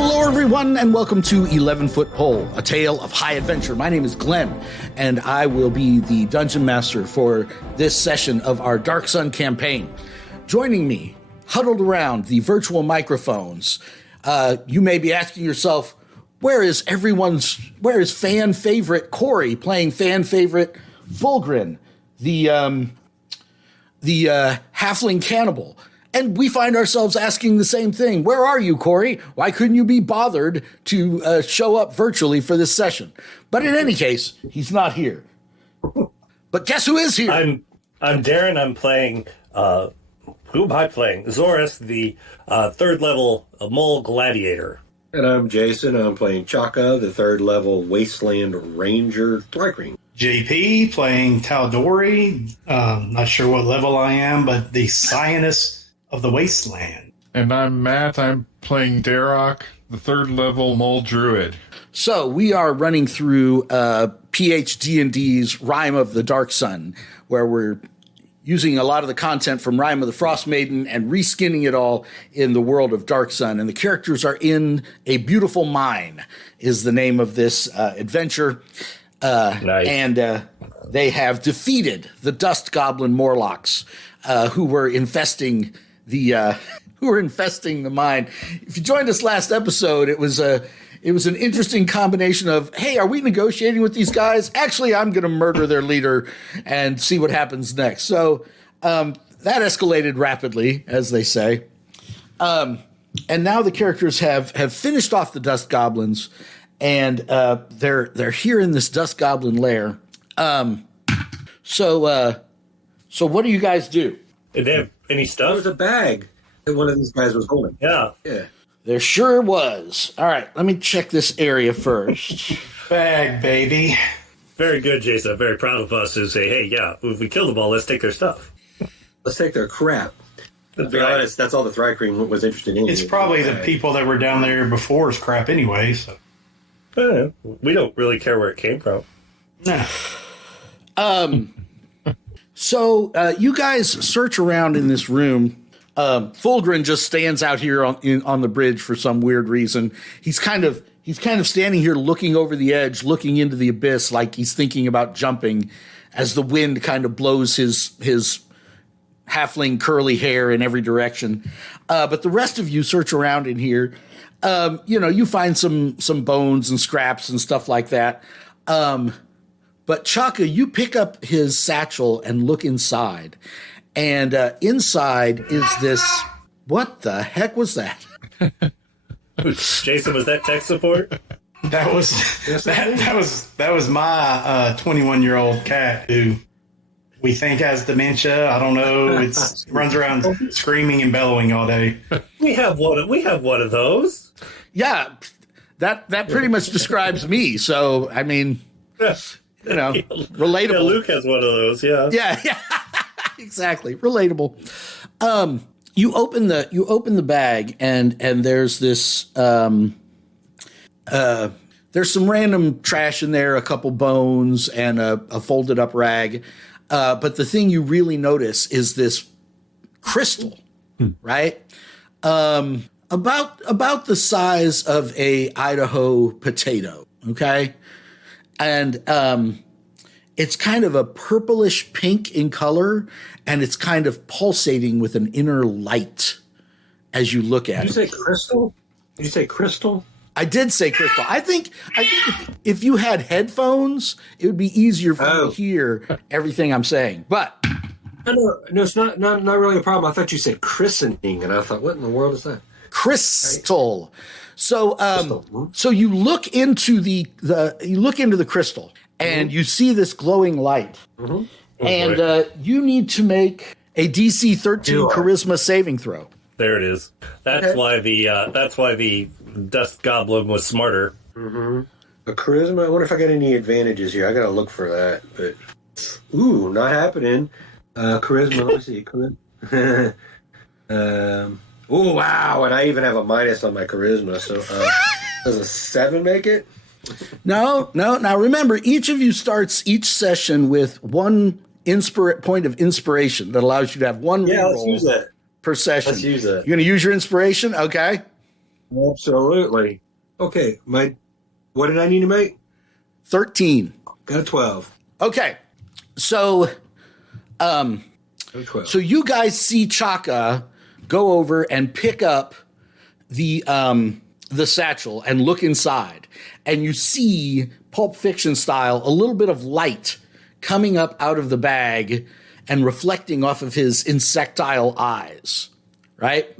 Hello, everyone, and welcome to 11-Foot Pole, a tale of high adventure. My name is Glenn, and I will be the Dungeon Master for this session of our Dark Sun campaign. Joining me, huddled around the virtual microphones, you may be asking yourself, where is fan favorite Corey playing fan favorite Fulgrin, the halfling cannibal? And we find ourselves asking the same thing. Where are you, Corey? Why couldn't you be bothered to show up virtually for this session? But in any case, he's not here. But guess who is here? I'm Darren. I'm playing. Who am I playing? Zorus, the third level mole gladiator. And I'm Jason. I'm playing Chaka, the third level wasteland ranger Thrycring. JP playing Taldori. Not sure what level I am, but the scientist of the wasteland. And I'm Matt. I'm playing Darrock, the third level mole druid. So we are running through PhD&D's Rime of the Dark Sun, where we're using a lot of the content from Rime of the Frost Maiden and reskinning it all in the world of Dark Sun. And the characters are in a beautiful mine is the name of this adventure. Nice. And they have defeated the dust goblin morlocks who were infesting the mine. If you joined us last episode, it was an interesting combination of, hey, are we negotiating with these guys? Actually, I'm going to murder their leader and see what happens next. So that escalated rapidly, as they say. And now the characters have finished off the dust goblins, and they're here in this dust goblin lair. So what do you guys do? Did they have any There stuff? was a bag that one of these guys was holding. Yeah. Yeah. There sure was. All right, let me check this area first. Bag, baby. Very good, Jason. I'm very proud of us to say, hey, yeah, if we kill them all, let's take their stuff. Let's take their crap. To be right. honest, that's all the Thrycring was interested in. It's probably the people that were down there before's crap anyway, so. We don't really care where it came from. Nah. So you guys search around in this room. Fulgrin just stands out here on the bridge for some weird reason. He's kind of standing here looking over the edge, looking into the abyss like he's thinking about jumping as the wind kind of blows his halfling curly hair in every direction. But the rest of you search around in here. You find some bones and scraps and stuff like that. But Chaka, you pick up his satchel and look inside. And inside is this. What the heck was that? Jason, was that tech support? That was my 21-year-old cat who we think has dementia. I don't know. It runs around screaming and bellowing all day. We have one of those. Yeah, that pretty much describes me. So I mean, relatable. Yeah, Luke has one of those. Yeah. Yeah, exactly. Relatable. You open the bag and there's this there's some random trash in there, a couple bones and a folded up rag. But the thing you really notice is this crystal, right? About the size of a Idaho potato. Okay. And, it's kind of a purplish pink in color, and it's kind of pulsating with an inner light as you look at it. Did you say crystal? Did you say crystal? I did say crystal. I think if you had headphones, it would be easier for you to hear everything I'm saying. But No, it's not really a problem. I thought you said christening, and I thought, what in the world is that? crystal. So so you look into the crystal. And you see this glowing light. Mm-hmm. And you need to make a DC 13 charisma saving throw. There it is. That's why the dust goblin was smarter. Mm-hmm. A charisma. I wonder if I got any advantages here. I got to look for that. But not happening. Charisma. Let me see. Oh wow! And I even have a minus on my charisma. So does a 7 make it? No. Now remember, each of you starts each session with one point of inspiration that allows you to have one let's reroll use that per session. Let's use that. You're going to use your inspiration? Okay. Absolutely. Okay, what did I need to make? 13. Got a 12. Okay. So Got a 12. so you guys see Chaka go over and pick up the satchel and look inside, and you see Pulp Fiction style a little bit of light coming up out of the bag and reflecting off of his insectile eyes, right?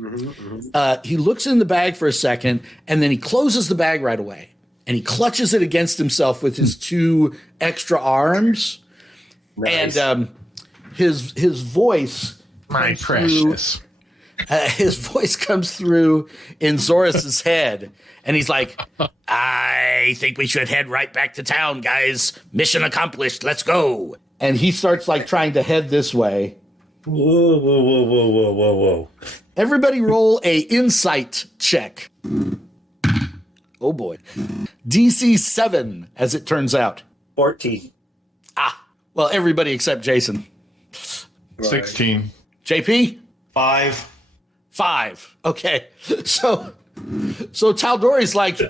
He looks in the bag for a second, and then he closes the bag right away, and he clutches it against himself with his 2 extra arms. Nice. And his voice My comes through- precious. his voice comes through in Zoras's head, and he's like, I think we should head right back to town, guys. Mission accomplished. Let's go. And he starts like trying to head this way. Whoa, whoa, whoa, whoa, whoa, whoa, whoa. Everybody roll a insight check. Oh boy. DC 7, as it turns out. 14. Well, everybody except Jason. 16. JP? 5. 5. Okay. So Taldori's like,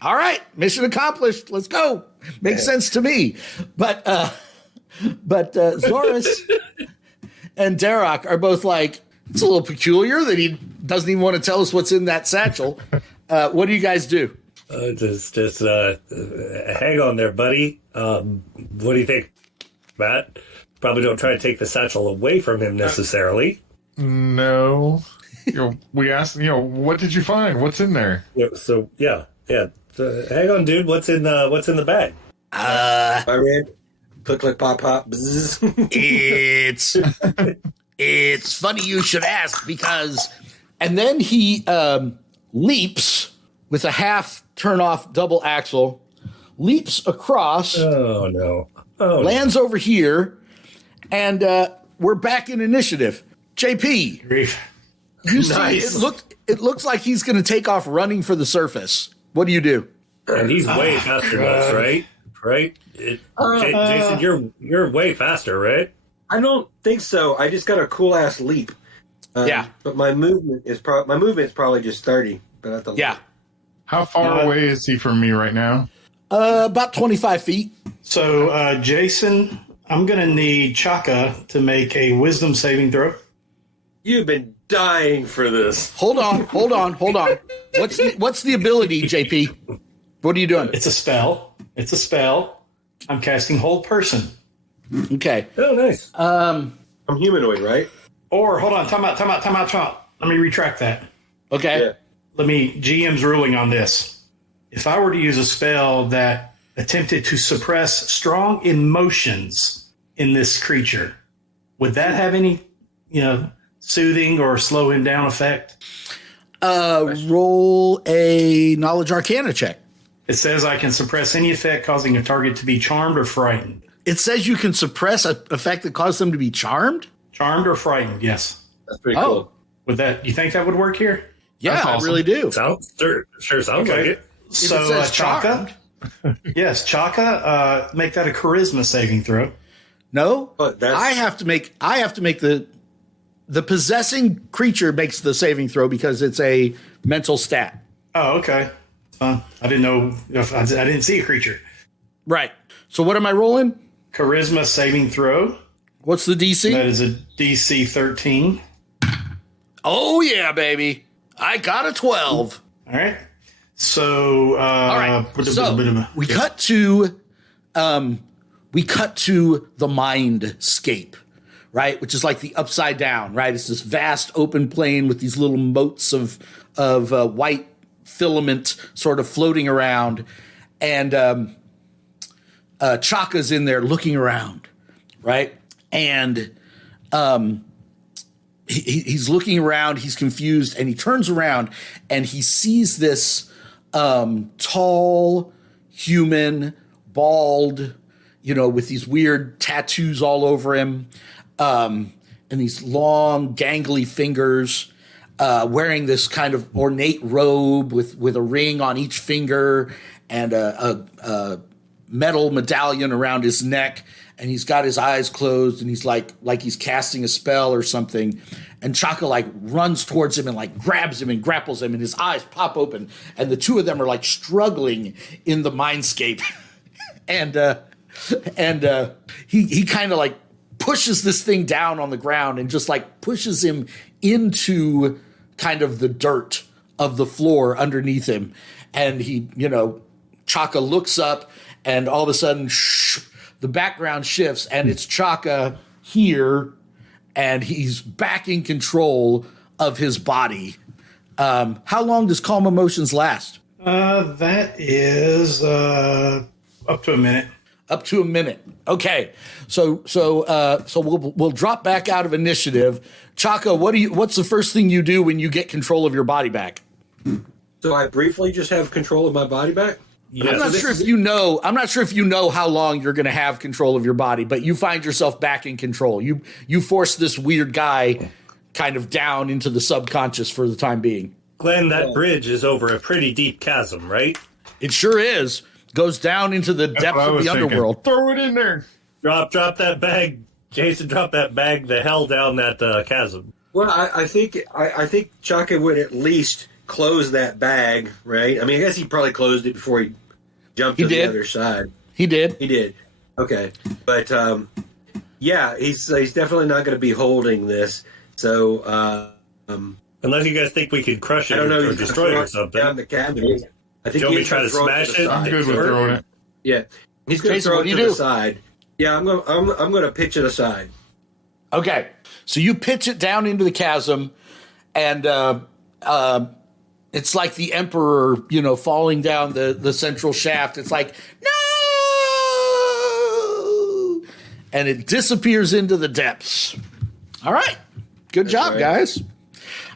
all right, mission accomplished. Let's go. Makes sense to me. But Zoris and Darroch are both like, it's a little peculiar that he doesn't even want to tell us what's in that satchel. What do you guys do? Just hang on there, buddy. What do you think, Matt? Probably don't try to take the satchel away from him necessarily. No. We asked, what did you find? What's in there? Yeah, so hang on, dude. What's in the bag? I read. Click, click, pop, pop. Bzzz. It's funny you should ask because, and then he leaps with a half turn off double axle, leaps across, Oh no! Oh, lands over here, and we're back in initiative. JP, Grief. you see, Nice. it looks like he's going to take off running for the surface. What do you do? and he's way faster than us, right? Right? Jason, you're way faster, right? I don't think so. I just got a cool ass leap. Yeah. But my movement is probably just 30. But at the Yeah, How far away is he from me right now? about 25 feet. So, Jason, I'm going to need Chaka to make a wisdom saving throw. You've been dying for this. Hold on. What's the ability, JP? What are you doing? It's a spell. I'm casting Hold Person. Okay. Oh, nice. I'm humanoid, right? Or, hold on, time out. Let me retract that. Okay. Yeah. GM's ruling on this. If I were to use a spell that attempted to suppress strong emotions in this creature, would that have any, soothing or slow him down effect? Roll a knowledge arcana check. It says I can suppress any effect causing a target to be charmed or frightened. It says you can suppress an effect that causes them to be charmed. Charmed or frightened, yes. That's pretty Oh. cool. Would that, you think that would work here? Yeah, That's I awesome. really do. Sure sounds like it. So, it says Chaka? Yes, Chaka, make that a charisma saving throw. No, But that's- I have to make the possessing creature makes the saving throw because it's a mental stat. Oh, okay. I didn't know, I didn't see a creature. Right. So what am I rolling? Charisma saving throw. What's the DC? That is a DC 13. Oh yeah, baby. I got a 12. All right. So, All right. So we cut to the mindscape, right? Which is like the upside down, right? It's this vast open plain with these little motes of white filament sort of floating around, and Chaka's in there looking around, right? And he's looking around, he's confused, and he turns around and he sees this tall human, bald, with these weird tattoos all over him, and these long, gangly fingers, wearing this kind of ornate robe with a ring on each finger and a metal medallion around his neck, and he's got his eyes closed, and he's like he's casting a spell or something. And Chaka like runs towards him and like grabs him and grapples him, and his eyes pop open, and the two of them are like struggling in the mindscape. and he kind of like pushes this thing down on the ground and just like pushes him into kind of the dirt of the floor underneath him. And he, Chaka looks up, and all of a sudden the background shifts, and it's Chaka here, and he's back in control of his body. How long does calm emotions last? That is up to a minute. Up to a minute. Okay. So we'll drop back out of initiative. Chaka, what's the first thing you do when you get control of your body back? So I briefly just have control of my body back? Yeah, I'm not sure if you know how long you're going to have control of your body, but you find yourself back in control. You force this weird guy kind of down into the subconscious for the time being. Glenn, that bridge is over a pretty deep chasm, right? It sure is. Goes down into the depths of the underworld. Throw it in there. Drop that bag. Jason, drop that bag the hell down that chasm. Well, I think Chaka would at least close that bag, right? I mean, I guess he probably closed it before he jumped to the other side. He did. Okay. But, yeah, he's definitely not going to be holding this. So, unless you guys think we could crush it I don't know, or destroy it or something. Down the cabinet. I think Do you want me to he's try gonna to throw smash to the it? side. I'm good with throwing it. Yeah. He's going to Jason, throw what it do to you the do? side. Yeah, I'm going to pitch it aside. Okay. So you pitch it down into the chasm, and it's like the Emperor, falling down the central shaft. It's like, no! And it disappears into the depths. All right. Good job, right. guys.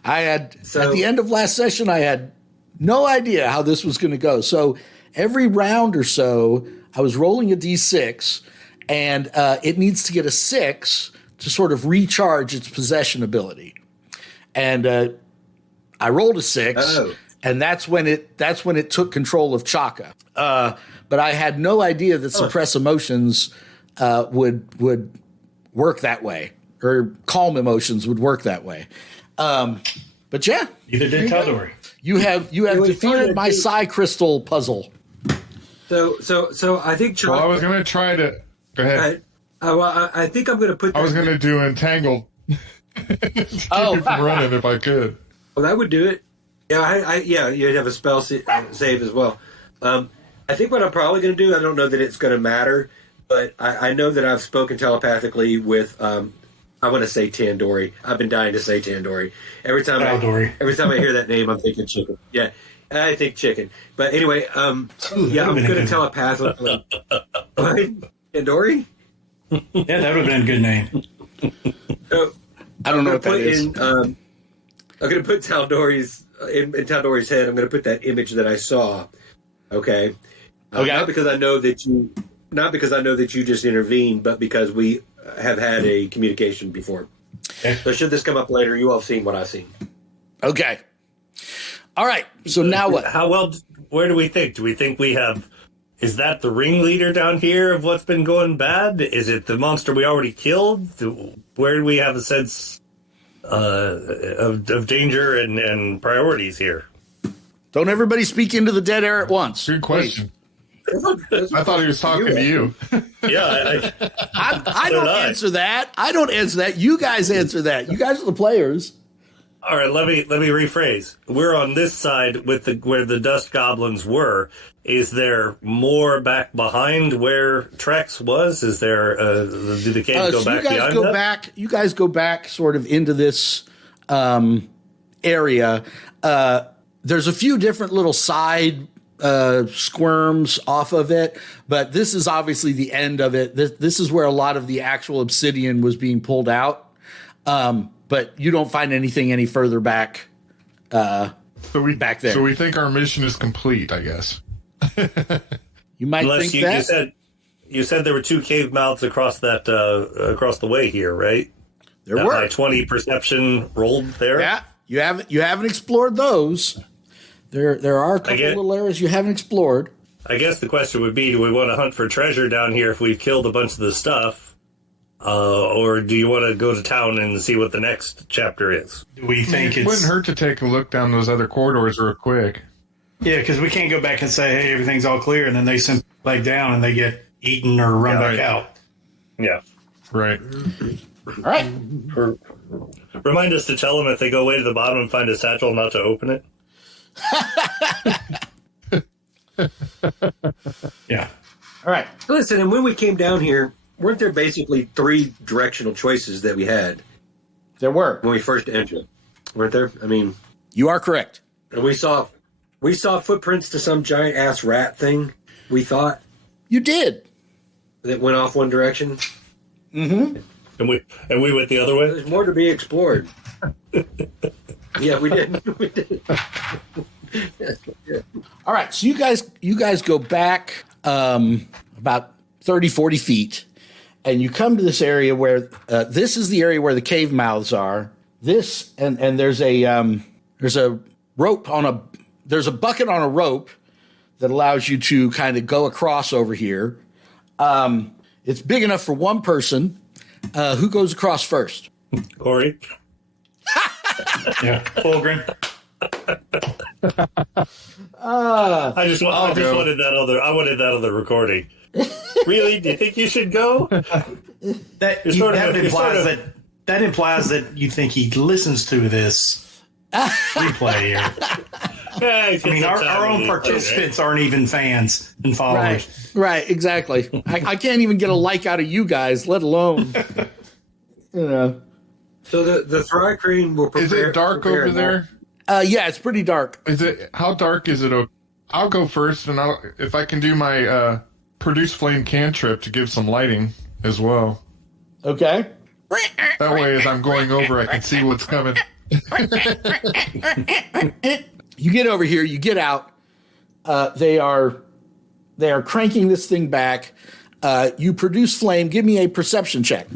At the end of last session, I had no idea how this was going to go. So every round or so, I was rolling a d6, and it needs to get a 6 to sort of recharge its possession ability. And I rolled a 6, and that's when it took control of Chaka. But I had no idea that suppress emotions would work that way, or calm emotions would work that way. But yeah, Either did Taldori. you have defeated my psi crystal puzzle. So I think Chaka. Well, I was going to try to. Go ahead. I think I'm going to put. I was going to do entangled. Keep you from running if I could. Well, that would do it. Yeah, you'd have a spell save as well. I think what I'm probably going to do, I don't know that it's going to matter, but I know that I've spoken telepathically with, I want to say Tandoori. I've been dying to say Tandoori. Every time I hear that name, I'm thinking chicken. Yeah, I think chicken. But anyway, I'm going to telepathically. Tandoori? Yeah, that would have been a good name. So, I don't know what that is. I'm going to put Taldori's in Taldori's head. I'm going to put that image that I saw. Okay. Not because I know that you just intervened, but because we have had a communication before. Okay. So should this come up later, you all have seen what I've seen. Okay. All right. So now what? How well? Where do we think? Do we think we have? Is that the ringleader down here of what's been going bad? Is it the monster we already killed? Where do we have a sense of danger and priorities here? Don't everybody speak into the dead air at once. Good question. I thought he was talking to you. Yeah, I don't answer that. I don't answer that. You guys answer that. You guys are the players. all right. Let me rephrase. We're on this side with where the dust goblins were. Is there more back behind where Trex was? Is there? Do the caves go back behind that? You guys go back sort of into this area. There's a few different little side squirms off of it, but this is obviously the end of it. This is where a lot of the actual obsidian was being pulled out. But you don't find anything any further back. Back there. So we think our mission is complete, I guess. You might think that. You said there were 2 cave mouths across that across the way here, right? There that were. my 20 perception rolled there. Yeah, you haven't explored those. There are a couple little areas you haven't explored. I guess the question would be, do we want to hunt for treasure down here if we've killed a bunch of the stuff? Or do you want to go to town and see what the next chapter is? Do we think It wouldn't hurt to take a look down those other corridors real quick. Yeah, because we can't go back and say, hey, everything's all clear, and then they simply lay down and they get eaten or run back out. Yeah. Right. All right. Remind us to tell them if they go way to the bottom and find a satchel not to open it. Yeah. All right. Listen, and when we came down here, weren't there basically 3 directional choices that we had There were. when we first entered? Weren't there? I mean, You are correct. and we saw footprints to some giant ass rat thing. We thought You did. that went off one direction. And we went the other way. There's more to be explored. Yeah, we did. We did. All right. So you guys go back about 30, 40 feet, and you come to this area where this is the area where the cave mouths are. This and there's a rope there's a bucket on a rope that allows you to kind of go across over here. It's big enough for one person. Who goes across first? Corey. Yeah. Fulgrin. I just wanted that other recording. Really? Do you think you should go? That implies that you think he listens to this replay here. Yeah, I mean, our own participants aren't even fans and followers. Right. Exactly. I can't even get a like out of you guys, let alone, you know. So the Thrycreen will prepare. Is it dark over there? Yeah, it's pretty dark. How dark is it? I'll go first, and if I can do my produce flame cantrip to give some lighting as well. Okay. That way, as I'm going over, I can see what's coming. You get over here, you get out. They are cranking this thing back. You produce flame. Give me a perception check.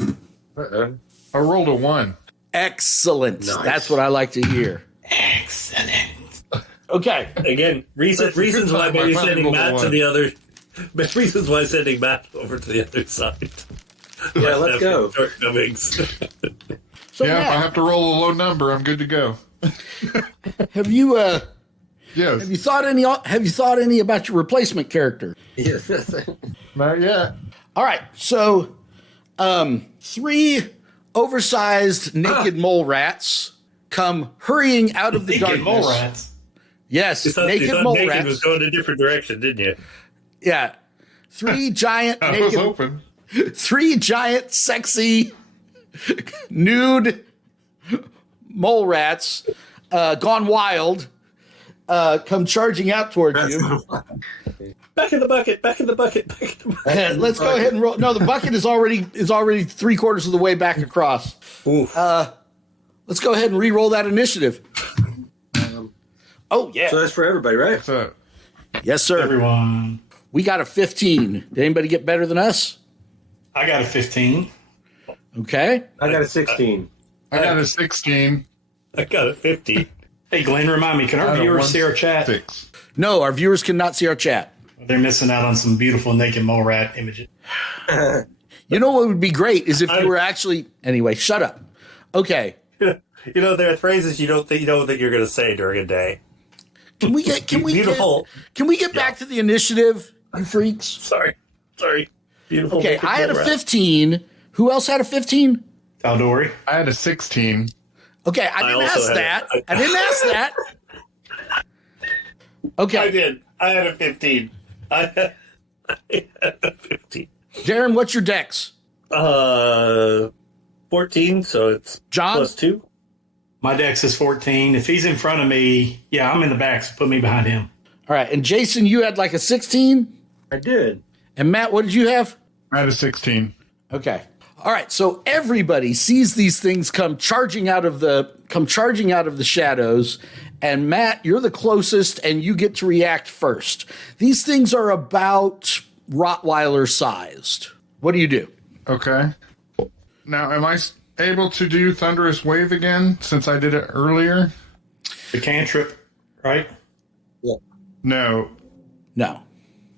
Uh-oh. I rolled a 1. Excellent. Nice. That's what I like to hear. Excellent. Okay. Again, reasons why maybe sending Matt to the other. Reasons why sending Matt over to the other side. Yeah, let's go. Shortcomings. So Yeah, if I Matt, have to roll a low number, I'm good to go. have you Yes. thought any about your replacement character? Yes. Not yet. All right. So 3 oversized naked mole rats come hurrying out of the Naked darkness. mole rats. Yes, You thought naked mole naked rats. was going a different direction, didn't you? Yeah. 3 giant I was naked hoping. 3 giant, sexy, nude mole rats, gone wild, come charging out towards you. Back in the bucket. Back in the bucket. Back in the bucket. Let's go ahead and roll. No, the bucket is already 3/4 of the way back across. Oof. Let's go ahead and re-roll that initiative. Oh yeah, So that's for everybody, right? So, yes sir. Everyone. We got a 15. Did anybody get better than us? I got a 15. Okay. I got a 16. I got a 16. I got a 50. Hey, Glenn, remind me, can I our got a viewers see our chat? 6. No, our viewers cannot see our chat. They're missing out on some beautiful naked mole rat images. You know what would be great is if you were actually. Anyway, shut up. Okay. You know, there are phrases you don't think you're going to say during a day. Can we get Beautiful. Can we get back to the initiative, you freaks? Sorry. Beautiful. Okay, I had a 15. Who else had a 15? Taldori. I had a 16. Okay, I didn't also ask had that. a- I didn't ask that. Okay, I did. I had a 15. I had a 15. Darren, what's your dex? 14, so it's John? plus 2. My dex is 14. If he's in front of me, yeah, I'm in the back, so put me behind him. All right, and Jason, you had like a 16? I did. And Matt, what did you have? I had a 16. Okay. All right, so everybody sees these things come charging out of the shadows, and Matt, you're the closest and you get to react first. These things are about Rottweiler sized. What do you do? Okay. Now, am I able to do Thunderous Wave again since I did it earlier? The cantrip, right? No. No.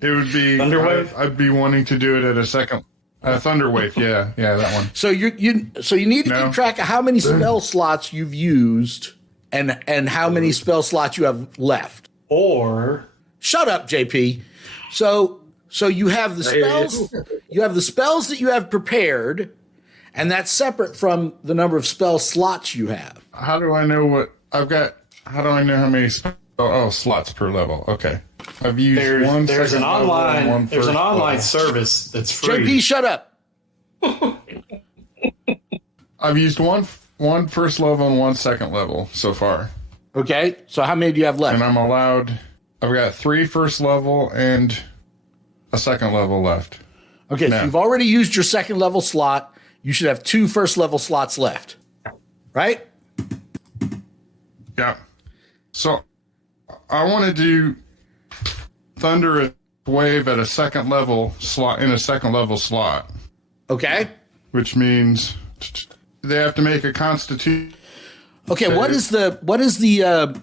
It would be Thunderwave? I'd be wanting to do it at a second. Thunderwave, yeah, that one. So you need to keep track of how many spell slots you've used and how many spell slots you have left. Or Shut up, JP. So you have the spells. You have the spells that you have prepared, and that's separate from the number of spell slots you have. How do I know what I've got? How do I know how many slots per level? Okay, I've used one. There's an second level and one online first level. service that's free. JP, shut up. I've used one first level and one second level so far. Okay, so how many do you have left? And I'm allowed. I've got 3 first level and a second level left. Okay, so No. you've already used your second level slot. You should have 2 first level slots left, right? Yeah. So I want to do Thunderous Wave at a second level slot in a second level slot, Okay. which means they have to make a Constitution. Okay, what's the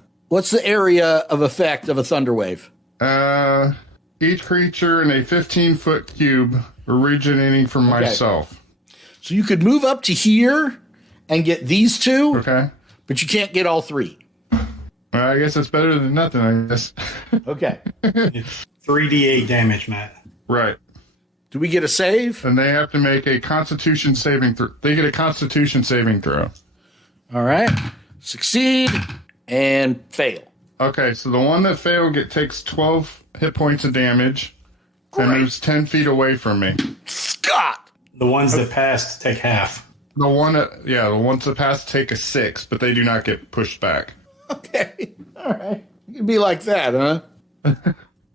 area of effect of a thunder wave? Each creature in a 15-foot cube originating from myself. So you could move up to here and get these 2, Okay. but you can't get all 3. Well, I guess it's better than nothing, I guess. Okay. It's 3d8 damage, Matt. Right. Do we get a save? And they have to make a Constitution saving throw. They get a Constitution saving throw. All right. Succeed and fail. Okay, so the one that failed takes 12 hit points of damage and moves 10 feet away from me. Scott! The ones that passed take half. The ones that pass take a 6, but they do not get pushed back. Okay. All right. You can be like that, huh?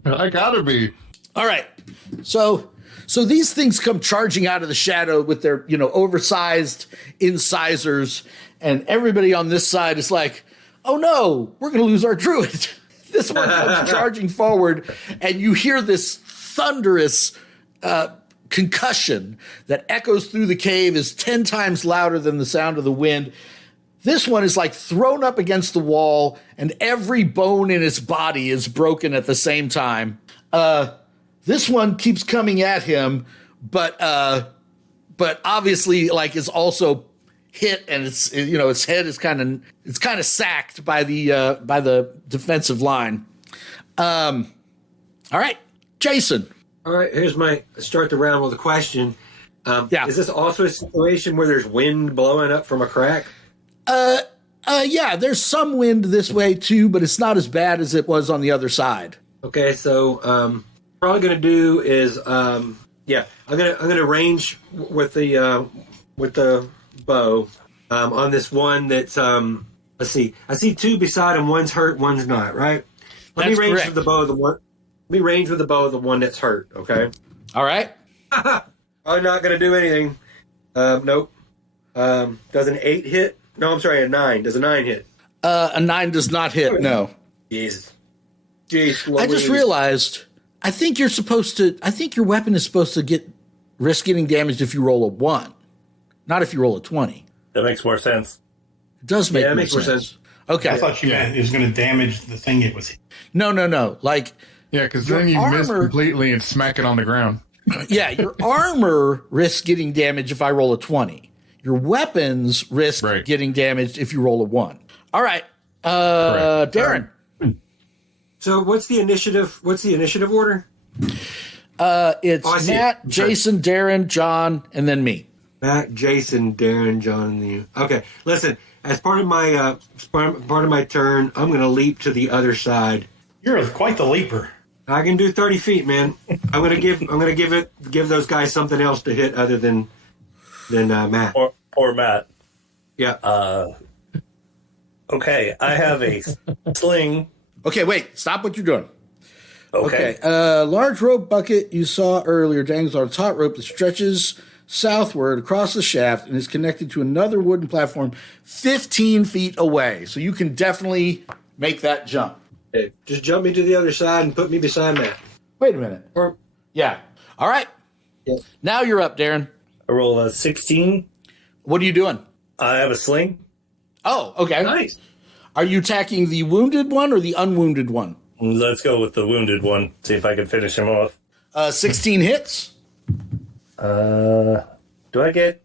I gotta be. All right. So these things come charging out of the shadow with their, oversized incisors, and everybody on this side is like, oh no, we're going to lose our druid. This one comes charging forward, and you hear this thunderous concussion that echoes through the cave, is 10 times louder than the sound of the wind. This one is like thrown up against the wall, and every bone in its body is broken at the same time. This one keeps coming at him, but obviously, like, is also hit, and its head is kind of sacked by the defensive line. All right, Jason. All right, start the round with a question. Is this also a situation where there's wind blowing up from a crack? Yeah, there's some wind this way too, but it's not as bad as it was on the other side. Okay, so probably going to do is I'm gonna range with the bow on this one that's let's see, I see 2 beside him, one's hurt, one's not, right? Let me range with the bow of the one. Let me range with the bow of the one that's hurt. Okay. All right. I'm not gonna do anything. Nope. Does an 8 hit? No, I'm sorry, a 9. Does a 9 hit? A 9 does not hit. No. Jeez, I just realized. I think your weapon is supposed to risk getting damaged if you roll a 1, not if you roll a 20. That makes more sense. It does make it makes more sense. Okay. I thought you meant it was going to damage the thing it was. No. Like, Yeah, because then you miss completely and smack it on the ground. yeah, your armor risks getting damaged if I roll a 20. Your weapons risk getting damaged if you roll a 1. All right. Darren. So what's the initiative order? It's Matt, Jason, Darren, John, and then me. Matt, Jason, Darren, John, and you. Okay, listen. As part of my turn, I'm going to leap to the other side. You're quite the leaper. I can do 30 feet, man. I'm going to give those guys something else to hit other than Matt. Poor Matt. Yeah. Okay, I have a sling. Okay, wait. Stop what you're doing. Okay. Large rope bucket you saw earlier dangles on a taut rope that stretches southward across the shaft and is connected to another wooden platform 15 feet away. So you can definitely make that jump. Hey, just jump me to the other side and put me beside Matt. Wait a minute. Or Yeah. All right. Yes. Now you're up, Darren. I roll a 16. What are you doing? I have a sling. Oh, okay. Nice. Are you attacking the wounded one or the unwounded one? Let's go with the wounded one. See if I can finish him off. 16 hits. Do I get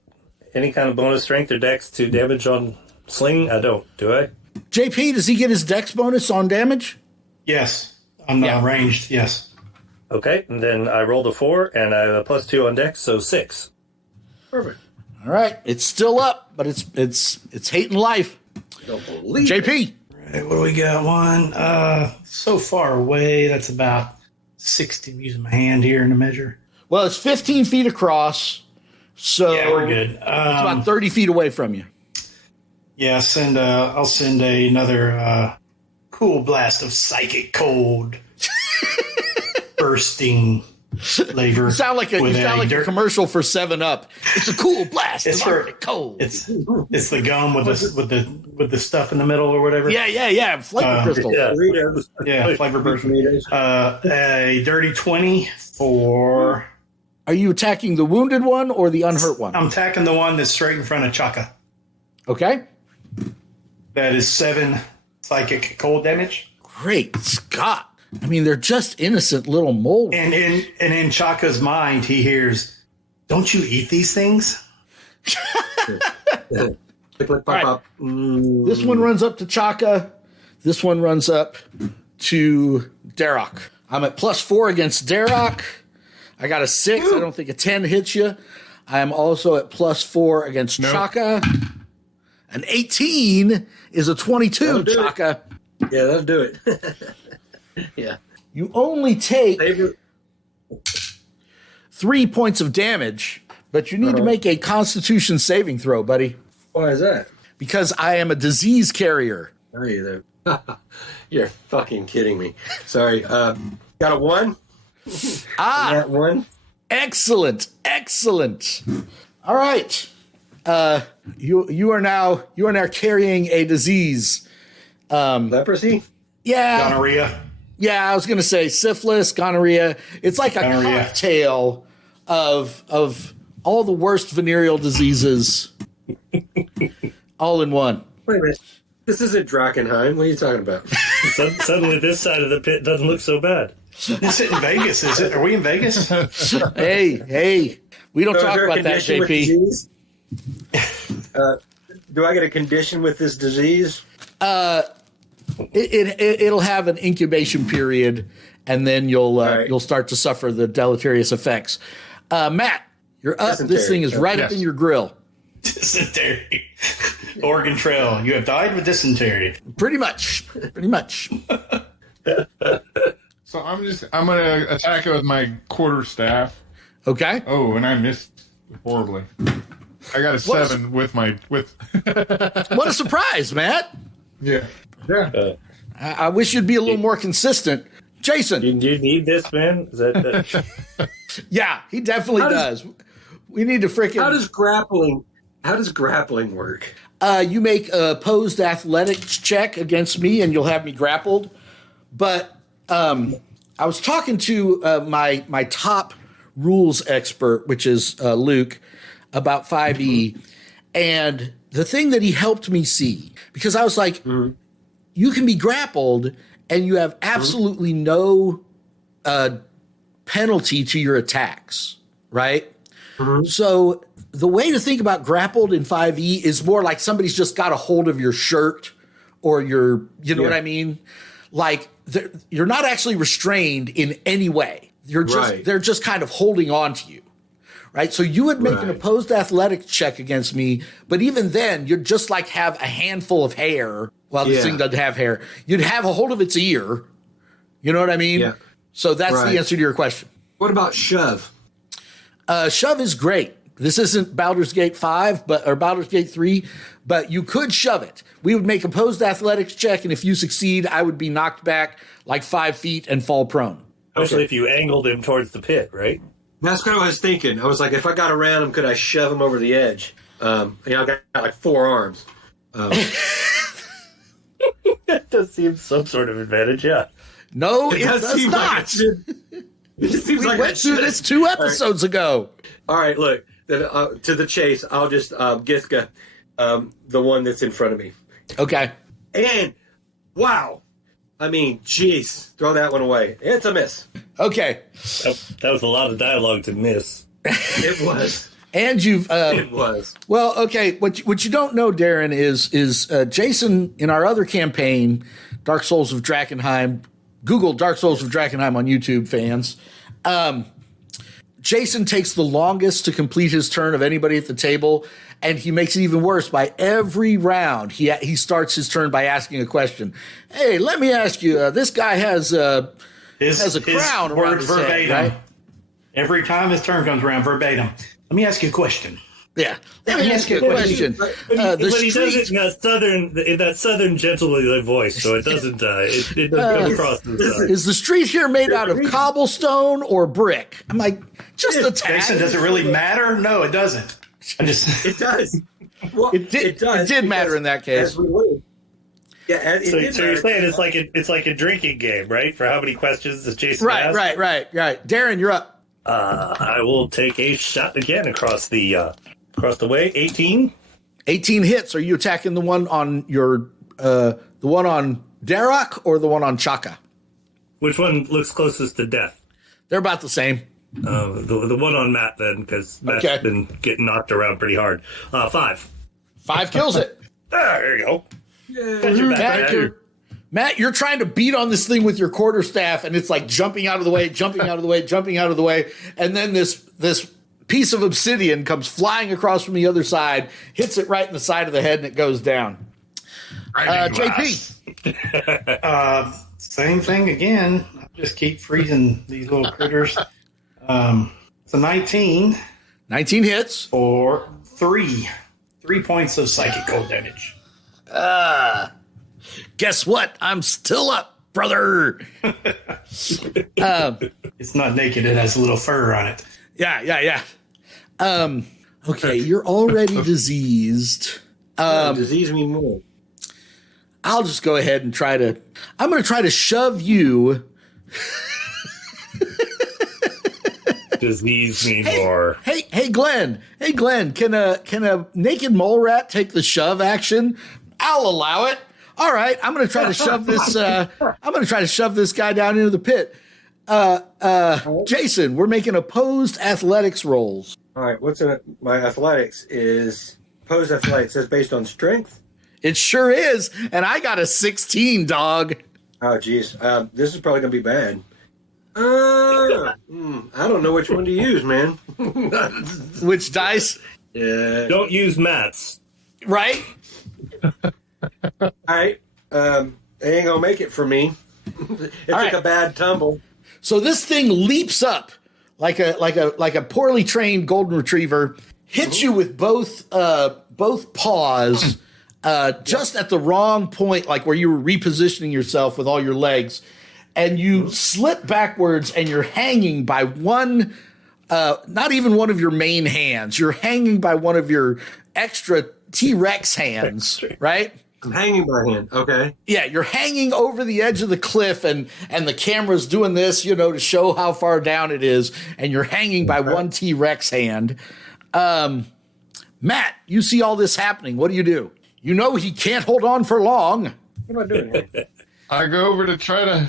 any kind of bonus strength or dex to damage on sling? I don't. Do I? JP, does he get his dex bonus on damage? Yes. I'm not ranged. Yes. Okay, and then I rolled a 4, and I have a +2 on dex, so 6. Perfect. All right, it's still up, but it's hating life. Don't believe JP. All right, what do we got? One. So far away. That's about 60. I'm using my hand here in the measure. Well, it's 15 feet across, so Yeah, we're good. it's about 30 feet away from you. Yeah, I'll send another cool blast of psychic cold bursting flavor. You sound like a commercial for 7-Up. It's a cool blast. It's for cold. It's the gum with the stuff in the middle or whatever. Yeah. Flavor crystal. Yeah, flavor burst. A dirty 20 for. Are you attacking the wounded one or the unhurt one? I'm attacking the one that's straight in front of Chaka. Okay. That is 7 psychic cold damage. Great Scott. I mean, they're just innocent little moles. And in Chaka's mind, he hears, "Don't you eat these things?" Click, pop, right. pop. This one runs up to Chaka. This one runs up to Darok. I'm at +4 against Darok. I got a 6. I don't think a 10 hits you. I am also at +4 against Chaka. An 18 is a 22, Chaka. Yeah, that'll do it. Yeah. You only take 3 points of damage, but you need to make a Constitution saving throw, buddy. Why is that? Because I am a disease carrier. Are you there? You're fucking kidding me. Sorry. Got a 1? That 1? Excellent. All right. You are now carrying a disease. Leprosy? Yeah. Gonorrhea. Yeah, I was going to say syphilis, gonorrhea. It's like a cocktail of all the worst venereal diseases all in one. Wait a minute. This isn't Drakenheim. What are you talking about? Suddenly, this side of the pit doesn't look so bad. This isn't Vegas, is it? Are we in Vegas? Hey. We don't talk about that, JP. Do I get a condition with this disease? It'll have an incubation period, and then you'll start to suffer the deleterious effects. Matt, you're up. Dysentery. This thing is right up in your grill. Dysentery. Oregon Trail. You have died with dysentery. Pretty much. So I'm gonna attack it with my quarterstaff. Okay. Oh, and I missed horribly. I got a 7 with. What a surprise, Matt. Yeah. I wish you'd be a little more consistent. Jason. Do you need this, man? Is that Yeah, he definitely does. We need to freaking. How does grappling work? You make a opposed athletics check against me, and you'll have me grappled. But I was talking to my top rules expert, which is Luke, about 5e, and the thing that he helped me see, because I was like, you can be grappled, and you have absolutely no penalty to your attacks, right? So the way to think about grappled in 5e is more like somebody's just got a hold of your shirt or your, you know what I mean? Like you're not actually restrained in any way. You're just, they're just kind of holding on to you, right? So you would make an opposed athletics check against me, but even then you'd just like have a handful of hair while this thing doesn't have hair. You'd have a hold of its ear. You know what I mean? Yeah. So that's the answer to your question. What about shove? Shove is great. This isn't Baldur's Gate 5 or Baldur's Gate 3, but you could shove it. We would make opposed athletics check, and if you succeed, I would be knocked back like 5 feet and fall prone. Especially if you angled him towards the pit, right? That's kind of what I was thinking. I was like, if I got around him, could I shove him over the edge? I got like 4 arms. That does seem some sort of advantage, yeah. No, it does not. It seems we like went through this 2 episodes ago. All right, look, to the chase. I'll just Githka, the one that's in front of me. Okay. And wow, I mean, jeez, throw that one away. It's a miss. Okay. That was a lot of dialogue to miss. It was. And you've It was. well, okay. What you don't know, Darren, is Jason in our other campaign, Dark Souls of Drakkenheim. Google Dark Souls of Drakkenheim on YouTube, fans. Jason takes the longest to complete his turn of anybody at the table, and he makes it even worse. By every round, he starts his turn by asking a question. Hey, let me ask you. This guy has a crown around his head, right? Every time his turn comes around, verbatim. Let me ask you a question. Yeah. Let me ask you a question. But he does it in that southern gentlemanly voice, so it doesn't it doesn't come across as Is the street here made out of cobblestone or brick? I'm like, just a tad. Jason, does it really matter? No, it doesn't. It does. Well, It did matter in that case. As we would. Yeah, So you're saying it's like a drinking game, right? For how many questions does Jason ask? Right. Darren, you're up. I will take a shot again across the way. 18. 18 hits. Are you attacking the one on the one on Darok or the one on Chaka? Which one looks closest to death? They're about the same. The one on Matt then, because Matt's been getting knocked around pretty hard. 5. 5 kills it. There you go. Matt, you're trying to beat on this thing with your quarterstaff, and it's like jumping out of the way, and then this piece of obsidian comes flying across from the other side, hits it right in the side of the head, and it goes down. JP. Same thing again. I just keep freezing these little critters. It's a 19. 19 hits. For 3 points of psychic cold damage. Guess what? I'm still up, brother. It's not naked. It has a little fur on it. Yeah. Okay, you're already diseased. Disease me more. I'll just go ahead and I'm going to try to shove you. Disease me more. Hey, Glenn. Can a naked mole rat take the shove action? I'll allow it. All right, I'm going to try to shove this. I'm going to try to shove this guy down into the pit. Jason, we're making opposed athletics rolls. All right, what's in it? My athletics is opposed athletics. Is based on strength. It sure is, and I got a 16, dog. Oh, geez, this is probably going to be bad. I don't know which one to use, man. Which dice? Don't use Matt's. Right? All right. It ain't going to make it for me. It took a bad tumble. So this thing leaps up like a poorly trained golden retriever, hits you with both paws just at the wrong point, like where you were repositioning yourself with all your legs, and you slip backwards and you're hanging by one, not even one of your main hands. You're hanging by one of your extra T-Rex hands, right? I'm hanging by hand. Okay. Yeah, you're hanging over the edge of the cliff, and the camera's doing this, to show how far down it is, and you're hanging by one T-Rex hand. Matt, you see all this happening. What do? You know he can't hold on for long. What am I doing here? I go over to try to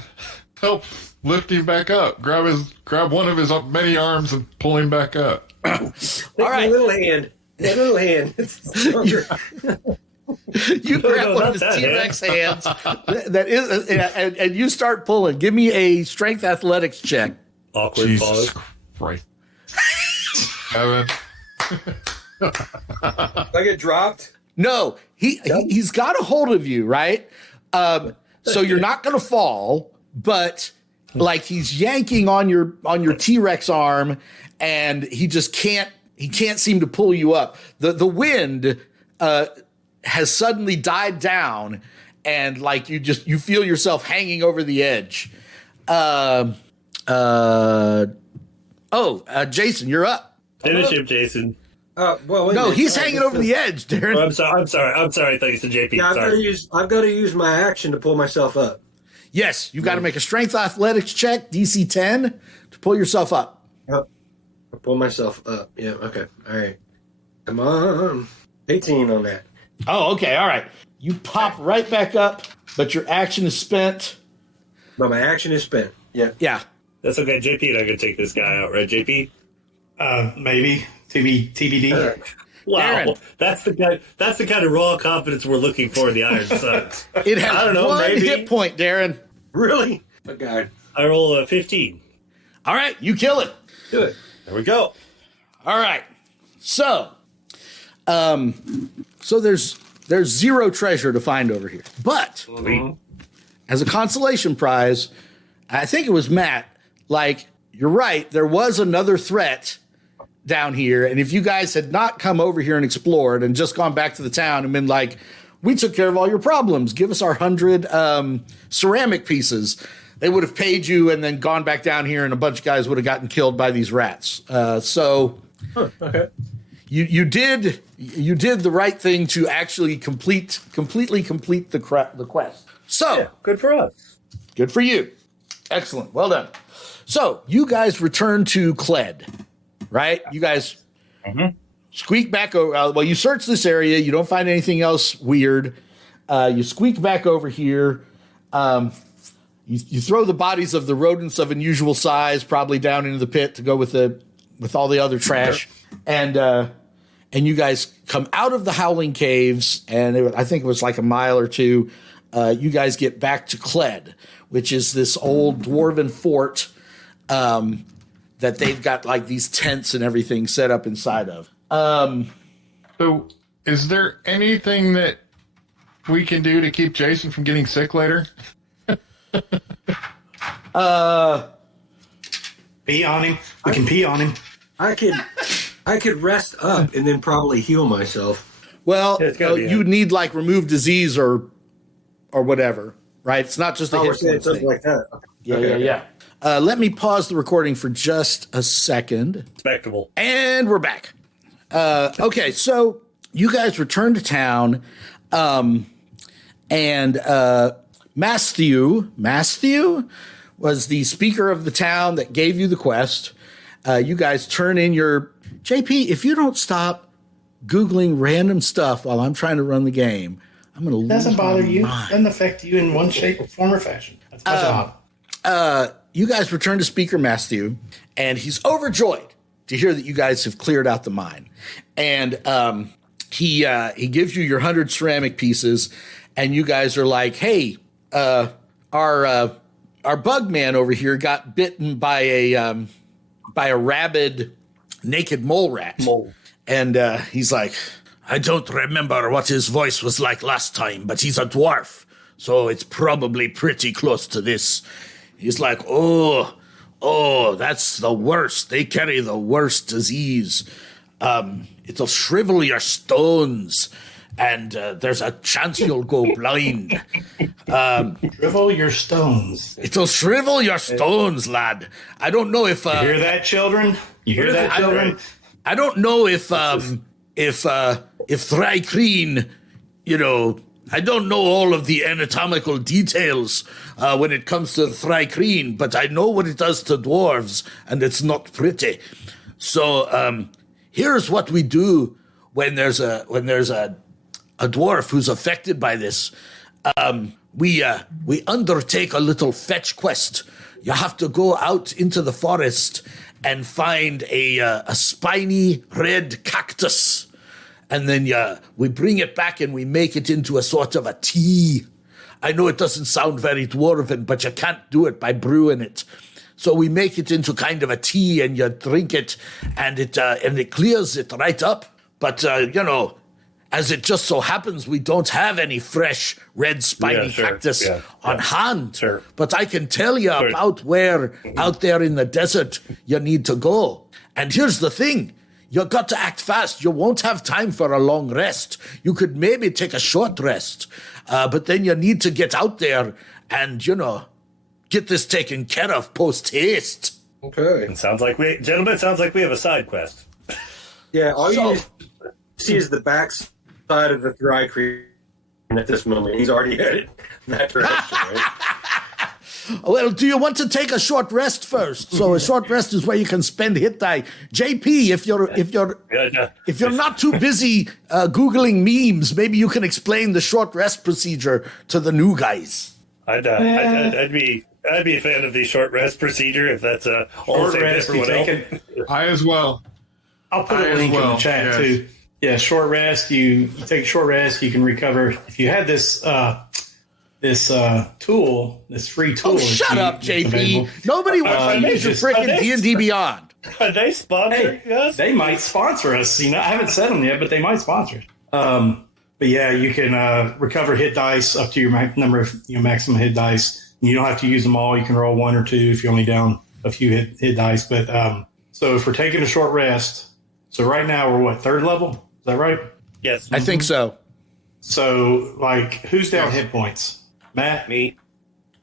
help lift him back up. Grab one of his many arms and pull him back up. All right. My little hand. It's stronger. You grab one of his T-Rex hands that is, and you start pulling. Give me a strength athletics check. Awkward Jesus pause. Christ. 7. I get dropped? No, he's got a hold of you, right? So you're not going to fall, but like he's yanking on your T-Rex arm, and he just can't seem to pull you up. The wind has suddenly died down, and like you feel yourself hanging over the edge. Jason, you're up. Finish him, Jason. No, he's hanging over the edge, Darren. Oh, I'm sorry. I thought you said JP. Yeah, I've got to use my action to pull myself up. Yes, you've got to make a strength athletics check, DC 10, to pull yourself up. Yep. I pull myself up. Yeah, okay. All right. Come on. 18 on that. Oh, okay. All right. You pop right back up, but your action is spent. But my action is spent. Yeah. Yeah. That's okay. JP and I can take this guy out, right? JP. Maybe TBD. Wow, Aaron. that's the kind. That's the kind of raw confidence we're looking for in the Iron Suns. It has I don't know, one maybe. hit point, Darren. Really? Oh, God. I roll a 15. All right, you kill it. Do it. There we go. All right. So, there's zero treasure to find over here. But as a consolation prize, I think it was Matt. Like, you're right. There was another threat down here, and if you guys had not come over here and explored and just gone back to the town and been like, we took care of all your problems, give us our 100 ceramic pieces, they would have paid you and then gone back down here, and a bunch of guys would have gotten killed by these rats. Okay. You did the right thing to actually completely complete the quest. So Yeah, good for us. good for you. Excellent. Well done. So you guys return to Cled, right? You guys squeak back over. Well, you search this area. You don't find anything else weird. You squeak back over here. You throw the bodies of the rodents of unusual size probably down into the pit to go with all the other trash. And you guys come out of the Howling Caves, and I think it was like a mile or two. You guys get back to Cled, which is this old dwarven fort that they've got like these tents and everything set up inside of. So, is there anything that we can do to keep Jason from getting sick later? Pee on him. We can pee on him. I could rest up and then probably heal myself. Well, Yeah, it's gotta be you need like remove disease or whatever, right? It's not just a We're hit saying point something thing. like that. Yeah. Let me pause the recording for just a second. Respectable. And we're back. Okay, so you guys return to town, and Matthew was the speaker of the town that gave you the quest. You guys turn in your JP. If you don't stop Googling random stuff while I'm trying to run the game, I'm going to lose Doesn't bother my you. mind. Doesn't affect you in one shape, form, or fashion. That's my job. You guys return to Speaker Matthew, and he's overjoyed to hear that you guys have cleared out the mine. And he gives you your 100 ceramic pieces, and you guys are like, "Hey, our bug man over here got bitten by a rabid naked mole rat." Mole. And he's like, "I don't remember what his voice was like last time, but he's a dwarf, so it's probably pretty close to this." He's like, oh, that's the worst. They carry the worst disease. It'll shrivel your stones, and there's a chance you'll go blind. Shrivel your stones. It'll shrivel your stones, lad. I don't know if... You hear that, children? You hear that, children? I don't know if Thrycreen, I don't know all of the anatomical details when it comes to Thrycreen, but I know what it does to dwarves, and it's not pretty. So here's what we do when there's a dwarf who's affected by this. We undertake a little fetch quest. You have to go out into the forest and find a spiny red cactus. And then we bring it back and we make it into a sort of a tea. I know it doesn't sound very dwarven, but you can't do it by brewing it. So we make it into kind of a tea, and you drink it, and it clears it right up. But as it just so happens, we don't have any fresh red spiny cactus on hand. Sure. But I can tell you about where out there in the desert you need to go. And here's the thing. You got to act fast. You won't have time for a long rest. You could maybe take a short rest, but then you need to get out there and, get this taken care of post haste. Okay. Sounds like we have a side quest. Yeah, all you see is the back side of the Dry Creek at this moment. He's already headed in that direction, right? Well, do you want to take a short rest first? So a short rest is where you can spend hit die. JP, if you're not too busy Googling memes, maybe you can explain the short rest procedure to the new guys. I'd I'd be a fan of the short rest procedure if that's Short rest, you take it. I as well. I'll put a link in the chat too. Yeah, short rest. You take a short rest. You can recover. If you had this tool, this free tool. Oh, shut up, JP. Nobody wants to use your freaking D&D Beyond. Are they sponsoring us? They might sponsor us. I haven't said them yet, but they might sponsor us. But yeah, you can recover hit dice up to your number of maximum hit dice. You don't have to use them all. You can roll 1 or 2 if you're only down a few hit dice. But so if we're taking a short rest, so right now we're what, 3rd level? Is that right? Yes, I think so. So like, who's down hit points? Matt, me,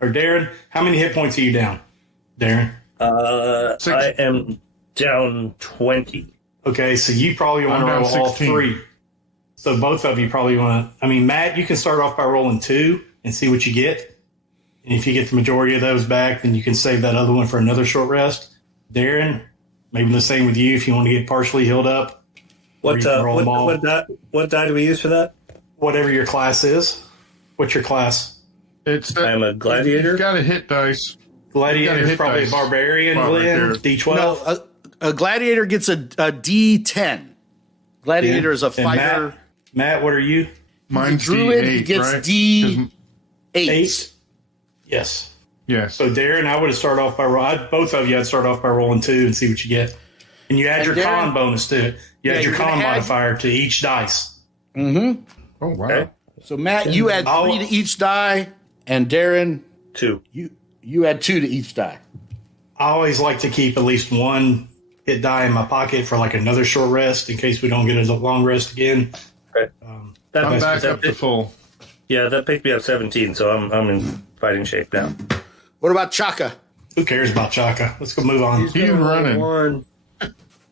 or Darren? How many hit points are you down, Darren? I am down 20. Okay, so you probably want to roll all 3. So both of you probably want to. I mean, Matt, you can start off by rolling 2 and see what you get. And if you get the majority of those back, then you can save that other one for another short rest. Darren, maybe the same with you if you want to get partially healed up. What die do we use for that? Whatever your class is. What's your class? I'm a gladiator. You've got a hit dice. Gladiator is probably dice. a barbarian, Glenn. D12. No, a gladiator gets a D10. Gladiator is a fighter. Matt, what are you? Mine's Druid D8, gets right? D8. 8? Yes. Yes. So Darren, I would have started off by both of you. I'd start off by rolling 2 and see what you get, and you add your Darren, con bonus to it. You add your con modifier to each dice. Mm-hmm. Oh wow. Okay. So Matt, you add 3 to each die, and Darren, 2. You add 2 to each die. I always like to keep at least 1 hit die in my pocket for like another short rest in case we don't get a long rest again. Okay. I'm back up to full. Yeah, that picked me up 17, so I'm in fighting shape now. What about Chaka? Who cares about Chaka? Let's go move on. He's running.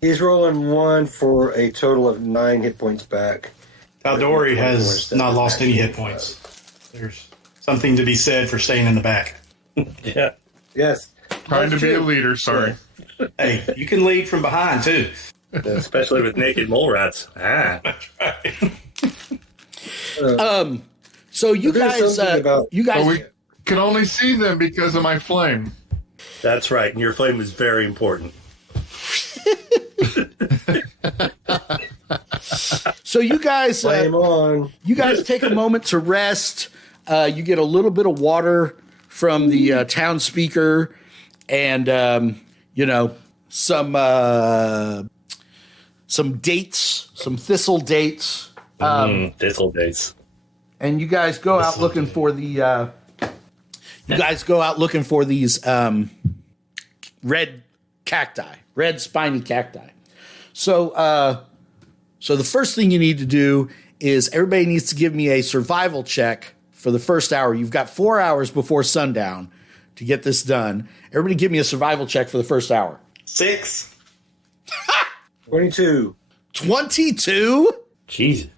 He's rolling 1 for a total of 9 hit points back. Taldori has not lost any hit points. There's something to be said for staying in the back. Yeah. Yes. Trying to be a leader, sorry. Hey, you can lead from behind too. Especially with naked mole rats. That's right. So you There's guys, something about- But we can only see them because of my flame. That's right. And your flame is very important. So you guys, Flame on. you guys take a moment to rest. You get a little bit of water from the town speaker, and some dates, some thistle dates. Thistle dates. And you guys go out looking for the. You guys go out looking for these red cacti, red spiny cacti. So the first thing you need to do is everybody needs to give me a survival check for the first hour. You've got 4 hours before sundown to get this done. Everybody give me a survival check for the first hour. 6. 22. 22? Jesus.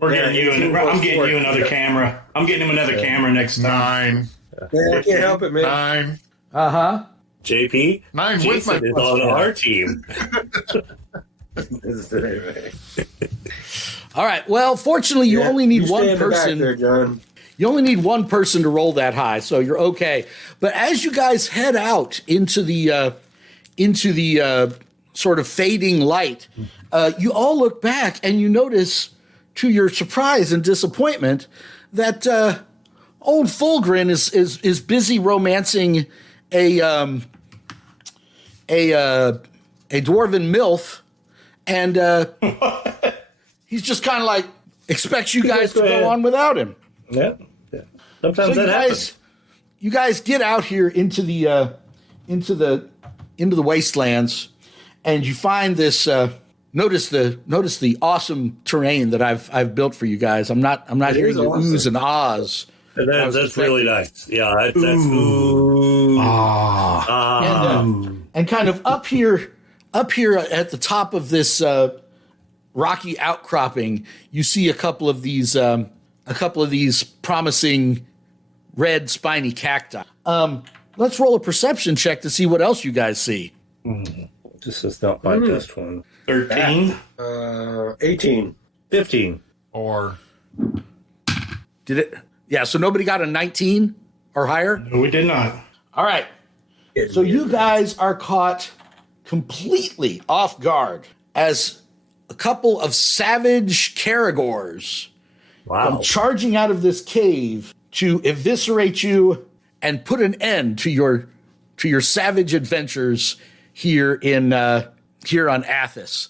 I'm getting you another camera. I'm getting him another camera next time. 9. Yeah, I can't help it, man. 9. Uh-huh. JP? 9 with Jason my is plus on 4. our team. All right. Well, fortunately, you only need one person. There, John. You only need one person to roll that high, so you're okay. But as you guys head out into the sort of fading light, you all look back and you notice, to your surprise and disappointment, that old Fulgrin is busy romancing a dwarven MILF, and he's just kind of like expects you guys to go on without him. Yeah. Sometimes that happens. You guys get out here into the wastelands, and you find this. Notice the awesome terrain that I've built for you guys. I'm not hearing the awesome. oohs and ahs. That's really nice. Yeah, that's And kind of up here at the top of this rocky outcropping, you see a couple of these promising red spiny cacti. Let's roll a perception check to see what else you guys see. This is not my best one. 13. 18. 15. Or Did it? Yeah. So nobody got a 19 or higher. No, we did not. All right. So you guys are caught completely off guard as a couple of savage Caragors come charging out of this cave to eviscerate you and put an end to your savage adventures here on Athas.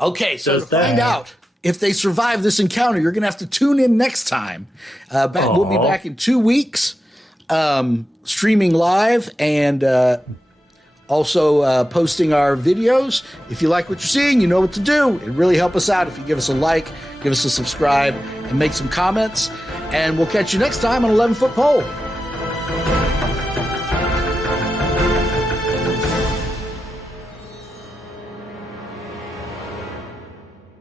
Okay, so to find out if they survive this encounter, you're going to have to tune in next time. We'll be back in 2 weeks, streaming live and also posting our videos. If you like what you're seeing, you know what to do. It really helps us out if you give us a like, give us a subscribe, and make some comments. And we'll catch you next time on 11 Foot Pole.